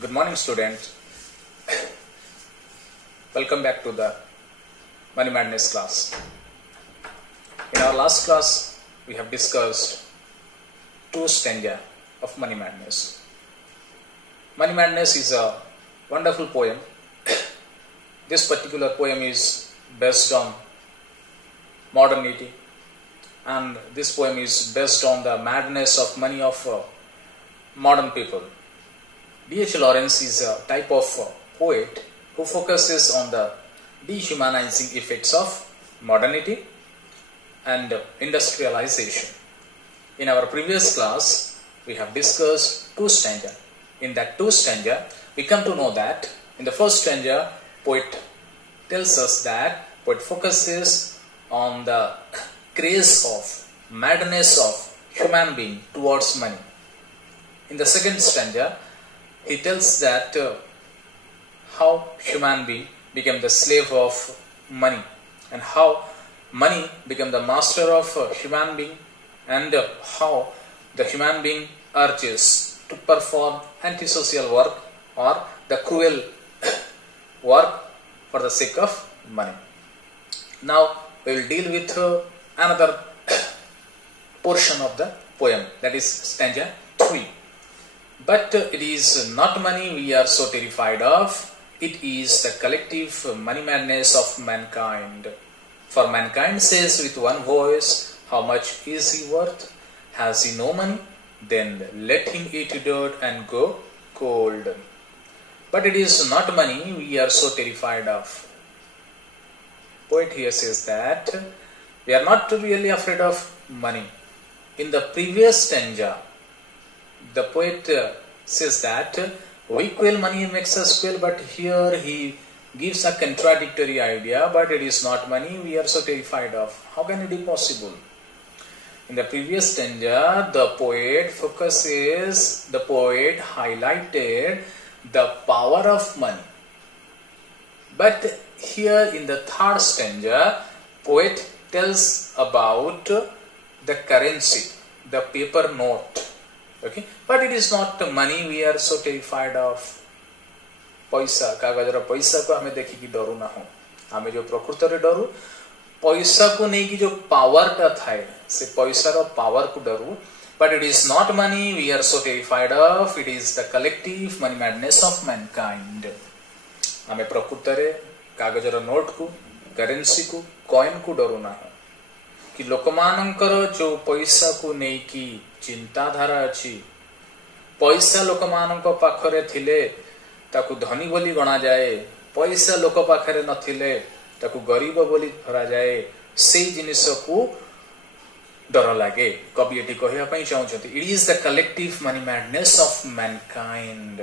Good morning, students. Welcome back to the Money Madness class. In our last class, we have discussed two stanza of Money Madness. Money Madness is a wonderful poem. This particular poem is based on modernity, and this poem is based on the madness of money of modern people. D.H. Lawrence is a type of poet who focuses on the dehumanizing effects of modernity and industrialization. In our previous class, we have discussed two stanza. In that two stanza, we come to know that in the first stanza, poet tells us that poet focuses on the craze of madness of human being towards money. In the second stanza, he tells that how human being became the slave of money and how money became the master of human being, and how the human being urges to perform antisocial work or the cruel work for the sake of money. Now we will deal with another portion of the poem, that is stanza 3. But it is not money we are so terrified of, it is the collective money madness of mankind. For mankind says with one voice, how much is he worth? Has he no money? Then let him eat dirt and go cold. But it is not money we are so terrified of. Poet here says that we are not really afraid of money. In the previous stanza, the poet says that we quail, money makes us quail, but here he gives a contradictory idea, but it is not money we are so terrified of. How can it be possible? In the previous stanza, the poet highlighted the power of money. But here in the third stanza, poet tells about the currency, the paper note. Okay, but it is not money we are so terrified of. पैसा, कागजर पैसा को हमें देखी कि डरू ना हो, हमें जो प्रकृत रे डरू पैसा को नहीं कि जो पावर टा थाए से पैसा रो पावर को डरू. But it is not money we are so terrified of, it is the collective money madness of mankind. हमें प्रकृत रे कागजर नोट को, करेंसी को, कॉइन को डरू ना हो कि लोकमानंकर जो पैसा को नहीं की चिंताधारा अच्छी, पैसा लोकमानंक पाखरे थिले ताकू धनी बोली गणा जाए, पैसा लोक पाखरे नथिले ताकू गरीब बोली धरा जाए, से जिनिस को डर लागे. कवि एटी कहिया पई चाहउछथि, it is the collective money madness of mankind.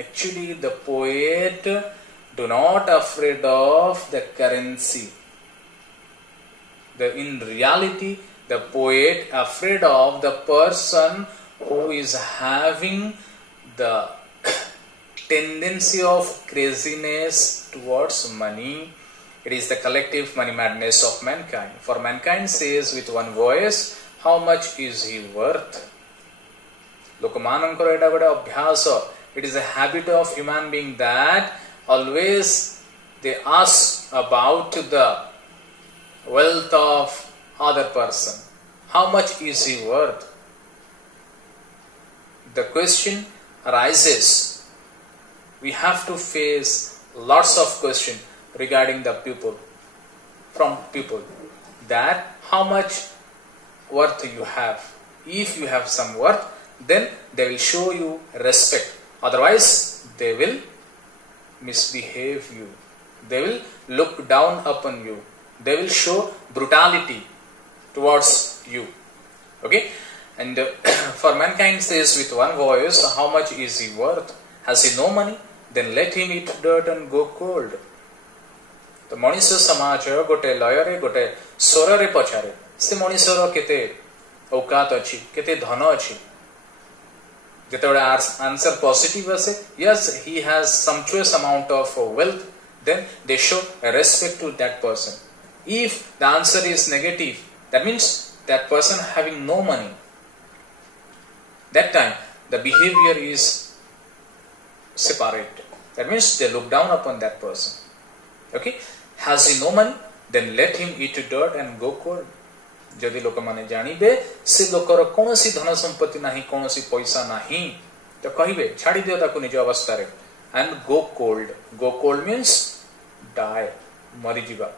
Actually the poet do not afraid of the currency. In reality, the poet afraid of the person who is having the tendency of craziness towards money. It is the collective money madness of mankind. For mankind says with one voice, how much is he worth? Lokamankar eta gote abhyasa. It is a habit of human being that always they ask about the wealth of other person. How much is he worth? The question arises. We have to face lots of questions regarding the people, from people, that how much worth you have. If you have some worth, then they will show you respect. Otherwise, they will misbehave you. They will look down upon you. They will show brutality towards you. Okay? And for mankind says with one voice, how much is he worth? Has he no money? Then let him eat dirt and go cold. The Manish समाज गोटे लयरे गोटे स्वररे पचारे से मनीषर केते औकात अछि, केते धन अछि. जेतेबेले आंसर पॉजिटिव आसे, yes, he has sumptuous amount of wealth, then they show respect to that person. If the answer is negative, that means that person having no money. That time the behavior is separate. That means they look down upon that person. Okay, has he no money, then let him eat dirt and go cold. जदि लोक माने जानिबे से लोकर कोनोसी धन संपत्ति नाही, कोनोसी पैसा नाही, तो कहिबे छाड़ी दियो ताकू निज अवस्था रे, and go cold. Go cold means die, मरी जीवा.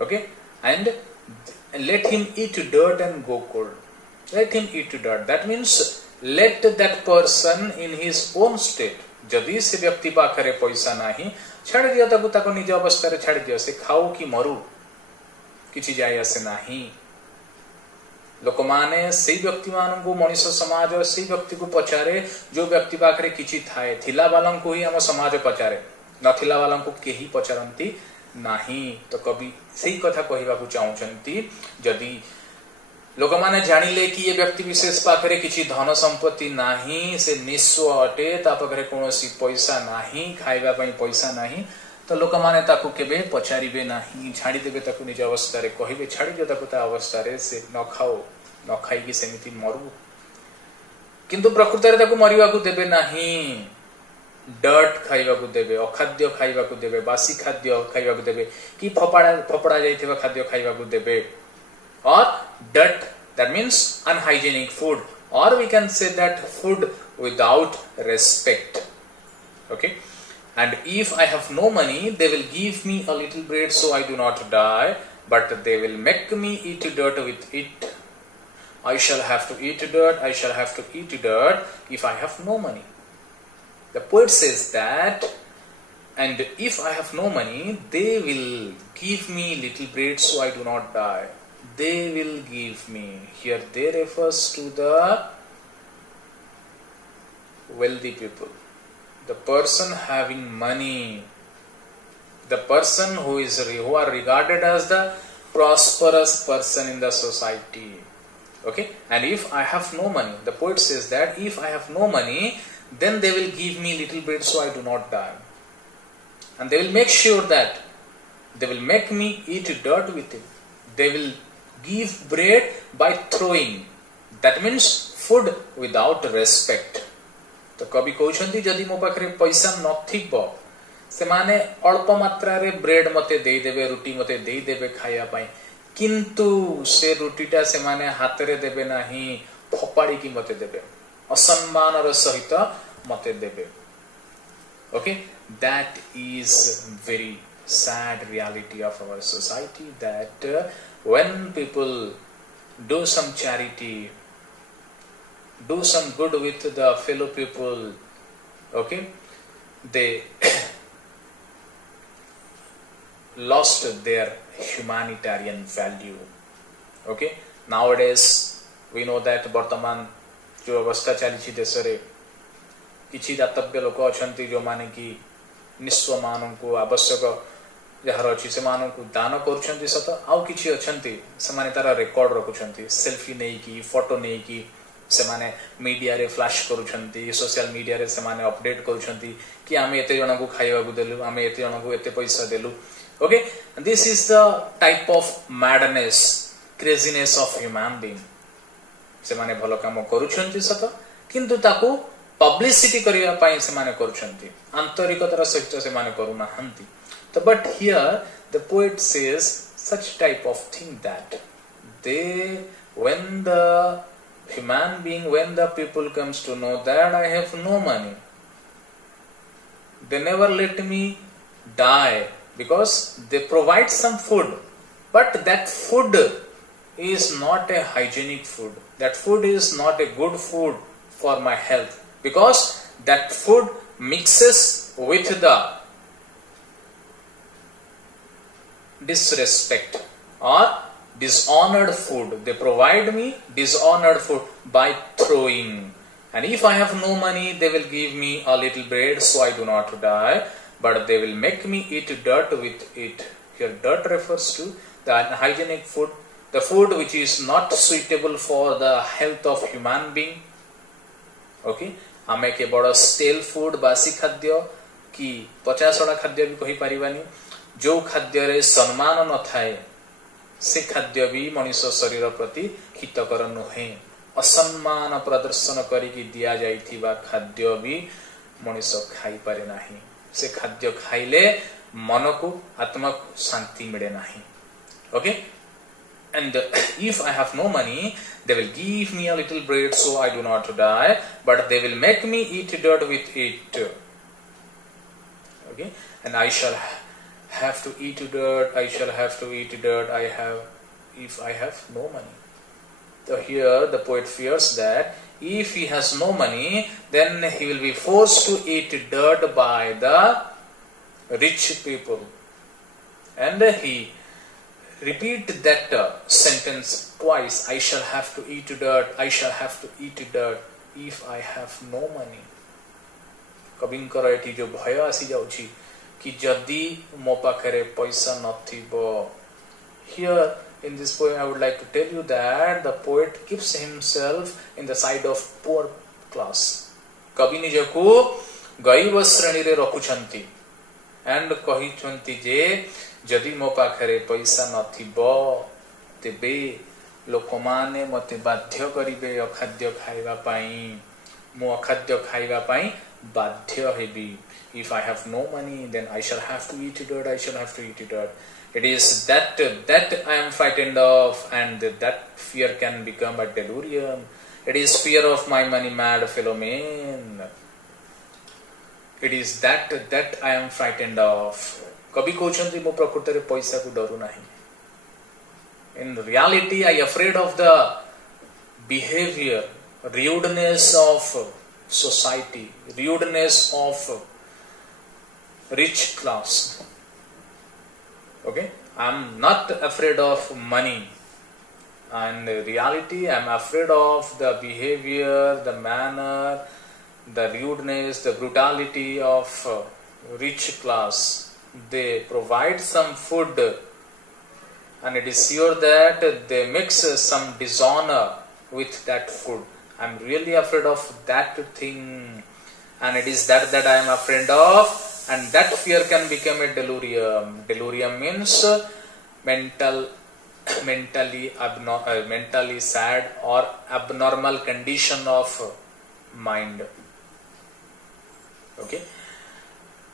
Okay, and let him eat dirt and go cold. Let him eat dirt. That means let that person in his own state. जदि से व्यक्ति पाखरे पैसा नाही, छाड़ दियो ताकू ताको निज अवस्था रे छाड़ दियो, से खाऊ कि मरु किछि जाय आसे नाही. लोक माने से व्यक्ति मानू मनीष समाज से व्यक्ति को पचारे जो व्यक्ति पाखरे किछि थाए, थिला वाला को ही हम समाज पचारे, नथिला वाला को केही पचारंती नाही. तो कवि सही कथा कहवा को चाहूचंती, जदि लोक माने जानिले कि ये व्यक्ति विशेष पाखरे किछि धन संपत्ति नाही, से निस्व अटे, ता पाखरे कोनोसी पैसा नाही, खाइबा पई पैसा नाही, तो लोक माने ताकू केबे पचारिबे नाही, छाड़ी देबे ताकू निज अवस्था रे, कहिबे छाड़ी दियो ताकू ता अवस्था रे, से न खाओ न खाई सेमिति मरु. किंतु प्रकृत रे ताकू मरिबा को देबे नाही. डर्ट खाइबा को देबे, अखाद्य खाइबा को देबे, बासी खाद्य खाइबा को देबे, कि फपड़ा जाइथिबा खाद्य खाइबा को देबे. और dirt, that means unhygienic food, or we can say that food without respect. Okay, and if I have no money, they will give me a little bread so I do not die, but they will make me eat dirt with it. I shall have to eat dirt, I shall have to eat dirt if I have no money. The poet says that, and if I have no money, they will give me little bread so I do not die. They will give me. Here they refers to the wealthy people, the person having money, the person who are regarded as the prosperous person in the society. Okay, and if I have no money, the poet says that if I have no money, then they will give me little bread so I do not die, and they will make sure that they will make me eat dirt with it. They will give bread by throwing. That means food without respect. तो कवि कहउछंती जदि मो पाखरे पैसा नथिबो, से माने अल्प मात्रा रे ब्रेड मते देई देबे, रुटी मते देई देबे खाया पई, किंतु से रुटीटा से माने हाथ रे देबे नाही, फपाड़ी की मते देबे, असम्मान र सहित मते देबे. Okay, that is very sad reality of our society, that when people do some charity, do some good with the fellow people, okay, they lost their humanitarian value. Okay, nowadays we know that वर्तमान जो अवस्था चली देश रे किछि दातव्य लोक अछंती जो माने कि निस्व माननकु आवश्यक जहार अछि से माननकु दान करूछंती सत, आउ किछि अछंती से माने तारा रिकॉर्ड रखुछंती, सेल्फी नै कि फोटो नै कि से माने मीडिया रे फ्लैश करूछंती, सोशल मीडिया रे से माने अपडेट करूछंती कि आमे एते जणा को खाइबा को देलु, आमे एते जणा को एते पैसा देलु. Okay, this is the type of madness, craziness of human being. से माने भलो काम करूछंती सत, किंतु ताकू पब्लिसिटी करिया पाई से माने करूछंती, आंतरिकतार सहित से माने करू नाहंती. तो but here the poet says such type of thing, that they, when the human being, when the people comes to know that I have no money, they never let me die, because they provide some food, but that food is not a hygienic food, that food is not a good food for my health, because that food mixes with the disrespect or dishonored food. They provide me dishonored food by throwing, and if I have no money, they will give me a little bread so I do not die, but they will make me eat dirt with it. Here dirt refers to the unhygienic food, the food which is not suitable for the health of human being. Okay, आमे के बड़ stele food, बासी खाद्य कि 50 खाद्य भी कहि परिबानी, जो खाद्य रे सम्मान न थाए से खाद्य भी मनुष्य शरीर प्रति हितकर नुहे. असम्मान प्रदर्शन करिकी दिया जाइथिबा खाद्य भी मनीष खाई पारे नाही से खाद्य खाइले मन को आत्मा को शांति मिले नाही okay and if I have no money they will give me a little bread so I do not die but they will make me eat dirt with it okay and I shall have to eat dirt I shall have to eat dirt if I have no money. So here the poet fears that if he has no money then he will be forced to eat dirt by the rich people and he repeat that sentence twice I shall have to eat dirt I shall have to eat dirt if I have no money. कविंकर एठी जो भय आसी जाउछि कि जदि मो पाखरे पैसा नथिबो here in this poem I would like to tell you that the poet keeps himself in the side of poor class. कवि निजको गरीब श्रेणी रे रखुछंती एंड कहिछंती जे जदि मो पाखरे पैसा नथिबो तेबे लोकमाने मते बाध्य करिवे अखाद्य खाइबा पई मो अखाद्य खाइबा पई बाध्य heavy. If I have no money then I shall have to eat dirt I shall have to eat dirt. It is that I am frightened of and that fear can become a delirium. It is fear of my money mad fellow men. It is that I am frightened of. कभी कहते मो प्रकृति रे पैसा को डरू नहीं. In reality I am afraid of the behavior, rudeness of society, rudeness of rich class. Okay, I am not afraid of money. And in reality I am afraid of the behavior, the manner, the rudeness, the brutality of rich class. They provide some food and it is sure that they mix some dishonor with that food. I am really afraid of that thing and it is that I am afraid of, and that fear can become a delirium. Delirium means mentally sad or abnormal condition of mind. Okay,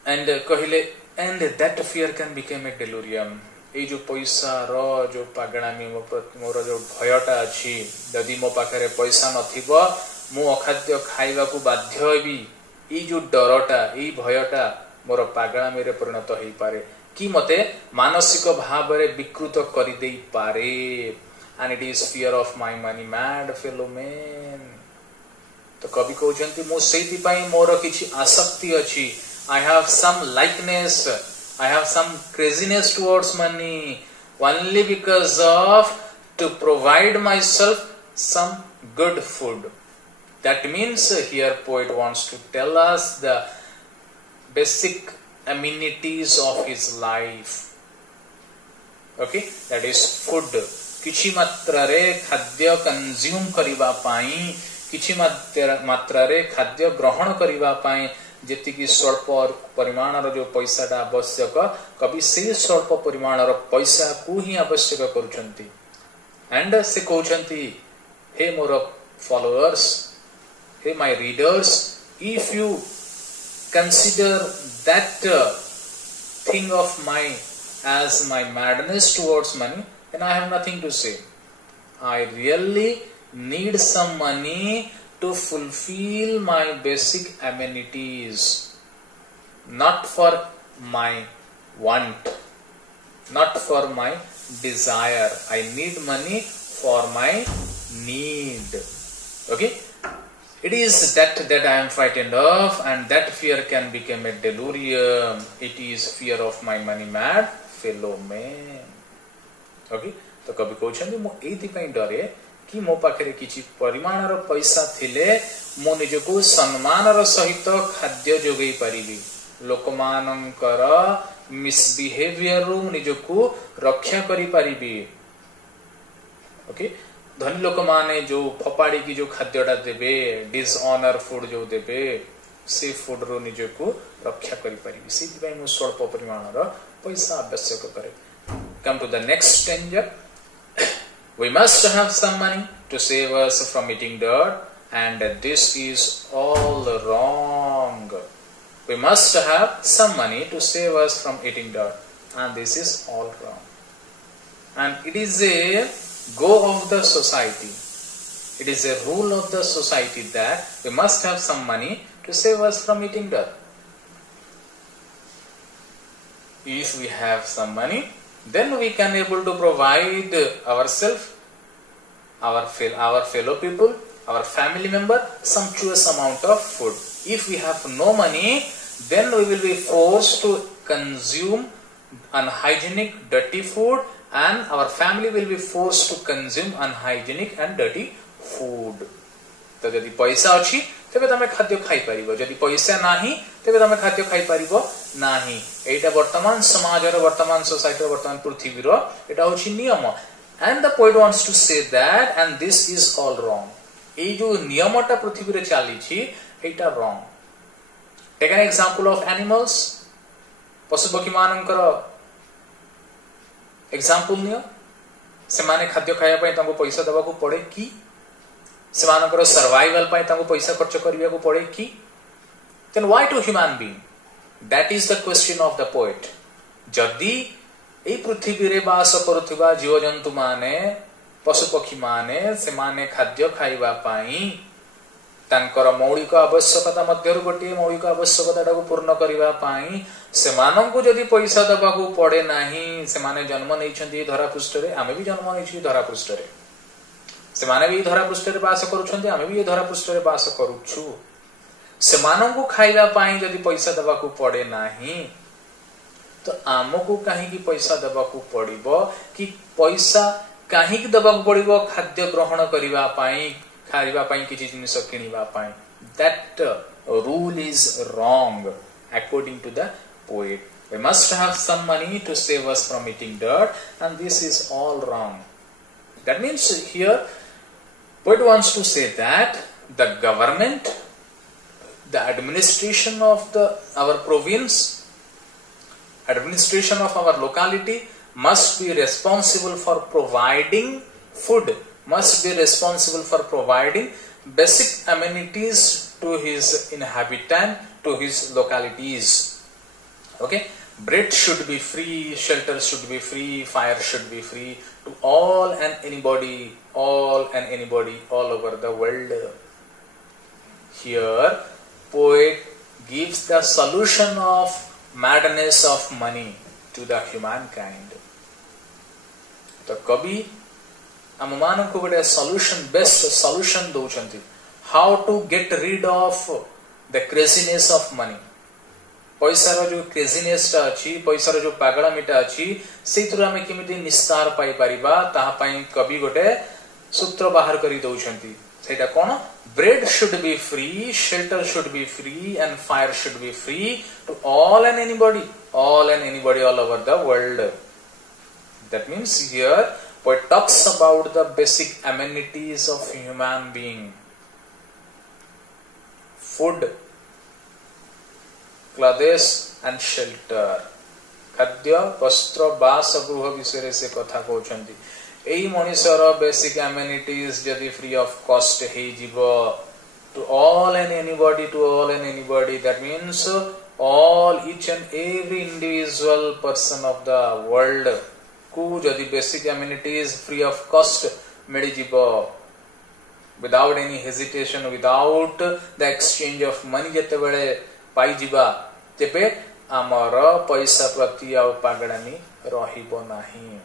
and कहले and that fear can become a delirium. ए जो पैसा रो जो पागणामी मोर जो भयटा अछि यदि मो पाखरे पैसा नथिबो मु अखाद्य खाइबा को बाध्य हेबी ए जो डरटा ए भयटा मोर पागणामी रे परिणत होई पारे कि मते मानसिक भाव रे विकृत करि देई पारे. and it is fear of my money mad fellow men. तो कवि कहउछंती मो सेति पई मोर किछि आसक्ति अछि. I have some likeness, I have some craziness towards money only because of to provide myself some good food. That means here poet wants to tell us the basic amenities of his life. Okay, that is food. किछि मात्रा रे खाद्य consume करिबा पई किछि मात्रा रे खाद्य ग्रहण करिबा पई जेतिकी स्वल्प परिमाणर जो पैसाटा आवश्यक कभी से स्वल्प परिमाणर पैसा को ही आवश्यक करूछंती. एंड से कहउछंती हे मोर फॉलोअर्स, हे my readers, if you consider that thing of my as my madness towards money then I have nothing to say. I really need some money to fulfill my basic amenities, not for my want, not for my desire. I need money for my need. Okay, it is that I am frightened of, and that fear can become a delirium. It is fear of my money mad fellow man. Okay, तो कभी कहउछन मो एथि पई डरे कि मो पाखरे किछि परिमाणर पैसा थिले मो निजको सम्मानर सहित खाद्य जोगई परिबी, लोकमानंकर मिसबिहेवियर रु निजको रक्षा करि परिबी. ओके, धनी लोक माने जो फपाड़ी की जो खाद्यटा देबे, डिसऑनर फूड जो देबे, से फूड रु निजको रक्षा करि परिबी. सेति पई मो स्वल्प परिमाणर पैसा आवश्यक करे. Come to the next stanza. We must have some money to save us from eating dirt, and this is all wrong. we must have some money to save us from eating dirt, and this is all wrong. And it is a go of the society. It is a rule of the society that we must have some money to save us from eating dirt. If we have some money, then we can able to provide ourselves, our fellow people, our family member, sumptuous amount of food. If we have no money, then we will be forced to consume unhygienic, dirty food, and our family will be forced to consume unhygienic and dirty food. तो यदि पैसा अच्छी तेबे तमे खाद्य खाई परिबो, यदि पैसा नाही तेबे तमे खाद्य खाई परिबो नाही. एटा वर्तमान समाज रो, वर्तमान सोसाइटी रो, वर्तमान पृथ्वी रो एटा होची नियम. And the poet wants to say that, and this is all wrong. ए जो नियमटा पृथ्वी रे चाली छी एटा wrong. Take an example of animals. पशु पक्षी मानकर एग्जांपल नियो. से माने खाद्य खाया पई तांको पैसा देबा को पड़े कि सेमानकर सर्वाइवल पई तांको पैसा खर्च करिया को पड़े कि? Then why to human being? That is the question of the poet. जदि ए पृथ्वी रे बास करुथिबा जीव जंतु माने, पशु पक्षी माने से माने खाद्य खाइबा पई तांकर मौलिक आवश्यकता मध्यरु गोटे मौलिक आवश्यकता को पूर्ण करिबा पई सेमानंकु जदि पैसा देबा को पड़े नाही, सेमाने जन्म नै छथि धरा पृष्ठ रे, आमे भी जन्म नै छी धरा पृष्ठ रे, सेमाने भी धरा पृष्ठ रे बास करूछन्ते, आमे भी धरा पृष्ठ रे बास करूछु. सेमानंकु खाइबा पई जदि पैसा देबा को पड़े नाही, तो आमको काहे की पैसा देबा को पड़िबो कि पैसा काहे की देबा को पड़िबो खाद्य ग्रहण करिबा पई, खाइबा पई किछि जिनिस किनिबा पई. That rule is wrong according to the poet. We must have some money to save us from eating dirt, and this is all wrong. That means here poet wants to say that the government, the administration of our province, administration of our locality must be responsible for providing food, must be responsible for providing basic amenities to his inhabitant, to his localities. Okay, bread should be free, shelter should be free, fire should be free to all and anybody, all over the world. Here poet gives the solution of madness of money to the humankind. तो कवि आम मान को गोटे solution, best solution दौरान how to get rid of the craziness of money. पैसा रो जो क्रेजीनेस टा अछि, पैसा रो जो पागलामीटा अछि, सेइतरो आमे केमिति निस्तार पाई परिबा ताहा पई कवि गोटे सूत्र बाहर करी दउछंती. सेटा कोन? Bread should be free, shelter should be free, and fire should be free to all and anybody all over the world. That means here poet talks about the basic amenities of human being: food, clothes and shelter. खाद्य, वस्त्र, बास, गृह विषय से कथा कहउछंती. एई मनुष्यर बेसिक एमिनिटीज जदि फ्री ऑफ कॉस्ट हे जीवो to all and anybody, that means all each and every individual person of the world को जदि basic amenities free of cost मिली जीवो without any hesitation, without the exchange of money जते बेले पाई जीवा तेबे आमर पैसा प्रति आ पागड़ानी रहिबो नाही.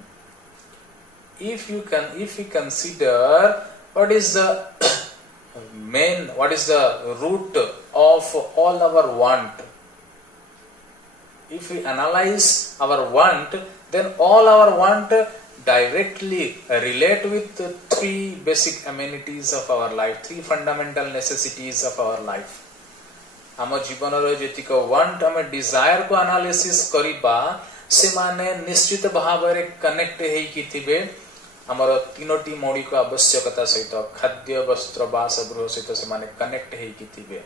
If we consider what is the root of all our want, if we analyze our want, then all our want directly relate with the three basic amenities of our life, three fundamental necessities of our life. आम जीवन जेतिक want आम Dzire को analysis करिबा से माने निश्चित भाव रे कनेक्ट हेकी थिबे हमर तीनोटी मौलिक आवश्यकता सहित, खाद्य, वस्त्र, बास, गृह सहित से माने कनेक्ट हेकी थिबे.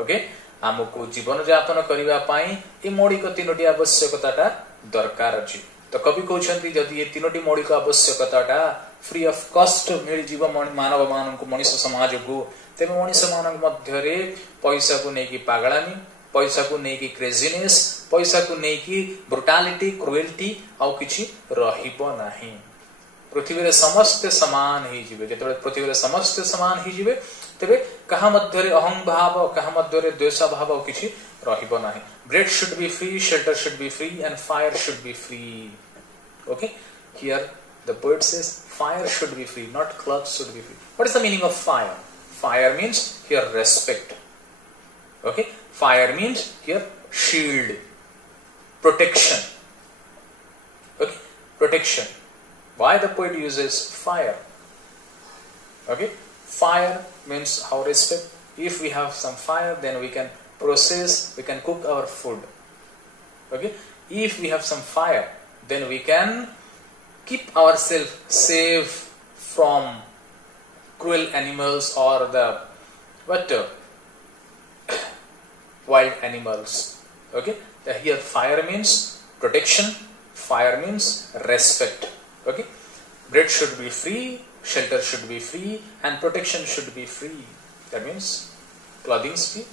ओके, हमको जीवन यापन करिबा पई ए मौलिक तीनोटी आवश्यकताटा दरकार अछि. तो कवि कहउछंती जदि ये तीनोटी मौलिक आवश्यकताटा फ्री ऑफ कॉस्ट मिल जीव मानव मानन को मनुष्य समाज को तेबे मनुष्य मानन मध्य रे पैसा को नेकी पागलामी, पैसा को नहीं की क्रेजीनेस पैसा को नहीं की ब्रुटालिटी क्रुएल्टी आउ किछि रहिबो नाही पृथ्वी रे समस्त समान ही जिवे जेतबे पृथ्वी रे समस्त समान ही जिवे तबे कहा मध्य रे अहं भाव कहा मध्य रे द्वेष भाव आउ किछि रहिबो नाही bread should be free shelter should be free and fire should be free okay here the poet says fire should be free not clothes should be free what is the meaning of fire fire means here respect okay fire means here shield protection okay protection why the poet uses fire okay fire means how respect if we have some fire then we can process we can cook our food okay if we have some fire then we can keep ourselves safe from cruel animals or the wild animals okay here fire means protection fire means respect okay bread should be free shelter should be free and protection should be free that means clothing free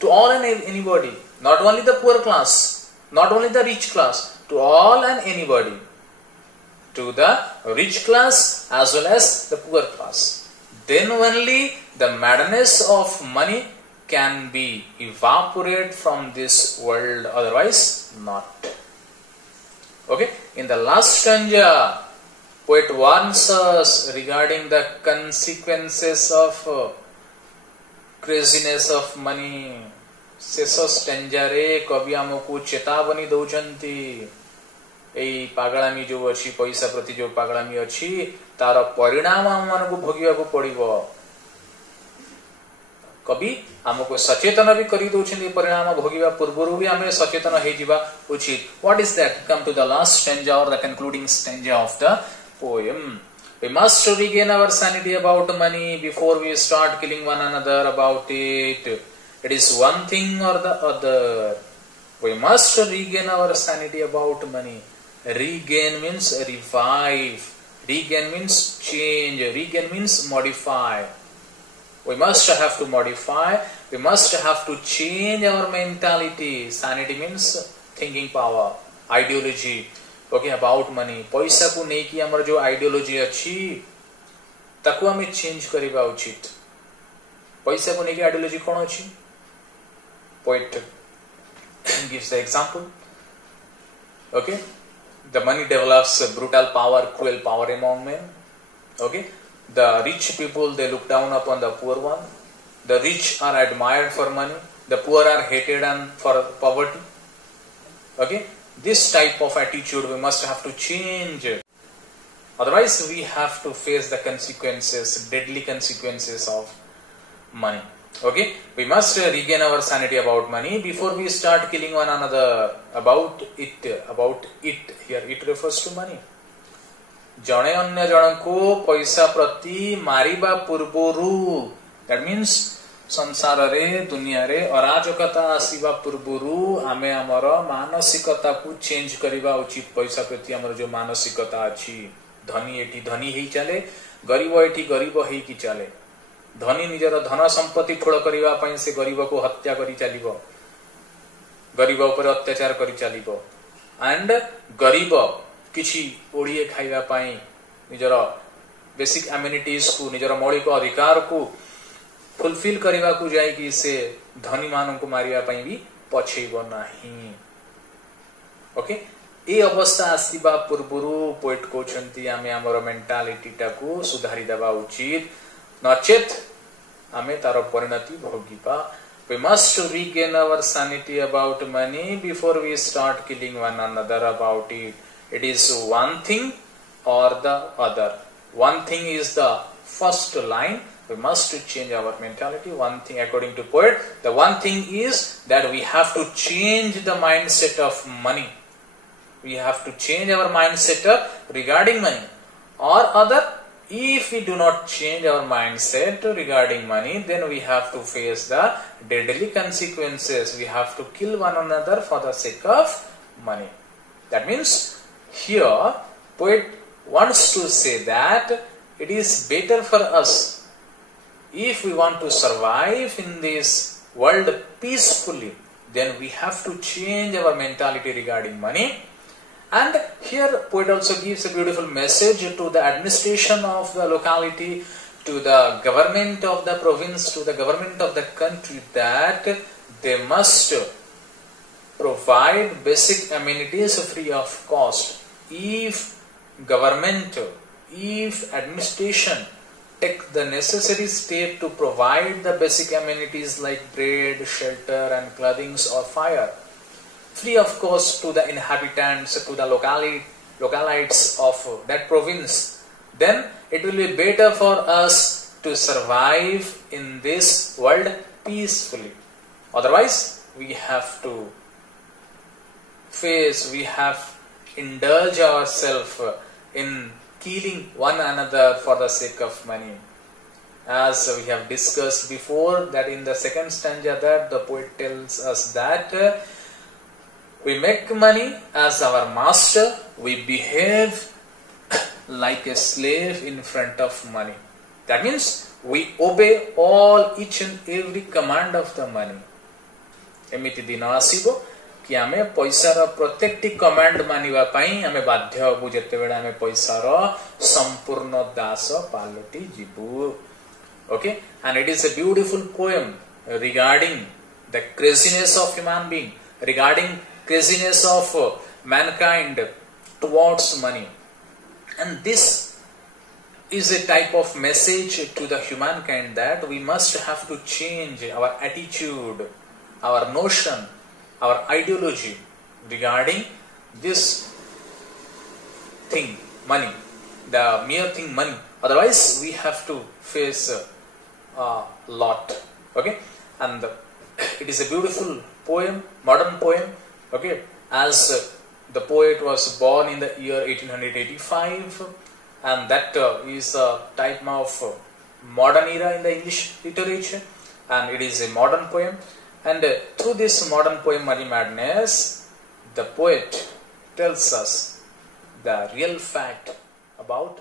to all and anybody not only the poor class not only the rich class to all and anybody to the rich class as well as the poor class then only the madness of money can be evaporated from this world otherwise not okay in the last stanza poet warns us regarding the consequences of craziness of money शेष stanza रे कवि आमको चेतावनी दौचंती एई पागलामी जो अछि पैसा प्रति जो पागलामी अछि तार परिणाम आम को भोगिया को पड़िबो कवि आमको सचेतन भी करी दौचंती परिणाम भोगिबा पूर्वरु भी आमे सचेतन हे जिबा उचित what is that come to the last stanza or the concluding stanza of the poem we must regain our sanity about money before we start killing one another about it it is one thing or the other we must regain our sanity about money regain means revive regain means change regain means modify we must have to modify we must have to change our mentality sanity means thinking power ideology okay about money पैसा को नहीं कि हमर जो ideology अछि ताकू हमें change करिबा उचित पैसा को नहीं कि आइडियोलॉजी कोन अछि poet gives the example okay the money develops brutal power cruel power among men okay the rich people they look down upon the poor one the rich are admired for money the poor are hated and for poverty okay this type of attitude we must have to change otherwise we have to face the consequences deadly consequences of money okay we must regain our sanity about money before we start killing one another about it here it refers to money जणे अन्य जन को पैसा प्रति मारिबा पूर्वरु that means संसार रे दुनिया रे अराजकता आसीबा पूर्वरु आमे हमर मानसिकता को चेंज करिबा उचित पैसा प्रति हमर जो मानसिकता अछि धनी एठी धनी हेई चले गरीब एठी गरीब हेई कि चले धनी निजर धन संपत्ति ठोळ करिबा पई से गरीब को हत्या करी चलिबो गरीब ऊपर अत्याचार करी चलिबो एंड गरीब किछि ओडिए खाइबा पई निजर बेसिक एमिनिटीज को निजर मौलिक अधिकार को फुलफिल करने को जाए कि से धनी मानों को मारिया पई भी पछेइबो नाही ओके ए अवस्था आसीबा पूर्वरु पोएट कहउछंती आमे हमर मेंटालिटी टा को सुधारी देबा उचित नचेत आमे तार परिणति भोगिबा we must regain our sanity about money before we start killing one another about it it is one thing or the other one thing is the first line we must change our mentality one thing according to poet the one thing is that we have to change the mindset of money we have to change our mindset regarding money or other if we do not change our mindset regarding money then we have to face the deadly consequences we have to kill one another for the sake of money that means here poet wants to say that it is better for us if we want to survive in this world peacefully then we have to change our mentality regarding money. And here poet also gives a beautiful message to the administration of the locality, to the government of the province, to the government of the country, that they must provide basic amenities free of cost. If government, if administration take the necessary step to provide the basic amenities like bread, shelter and clothing or fire free of cost to the inhabitants, to the localites of that province, then it will be better for us to survive in this world peacefully. Otherwise, we have to indulge ourselves in killing one another for the sake of money. As we have discussed before, that in the second stanza that the poet tells us that we make money as our master, we behave like a slave in front of money. That means we obey each and every command of the money. एमिति दिन आसीबो कि आमे पैसा रो प्रत्येकटी command मानिबा पई आमे बाध्य होबु जेते बेला आमे पैसा रो संपूर्ण दास पालटी जीवु. Okay, and it is a beautiful poem regarding the craziness of human being, regarding craziness of mankind towards money. And this is a type of message to the humankind that we must have to change our attitude, our notion, our ideology regarding this thing, money, the mere thing money. Otherwise, we have to face a lot. Okay, and it is a beautiful poem, modern poem. Okay, as the poet was born in the year 1885, and that is a type of modern era in the English literature, and it is a modern poem. And through this modern poem, Money Madness, the poet tells us the real fact about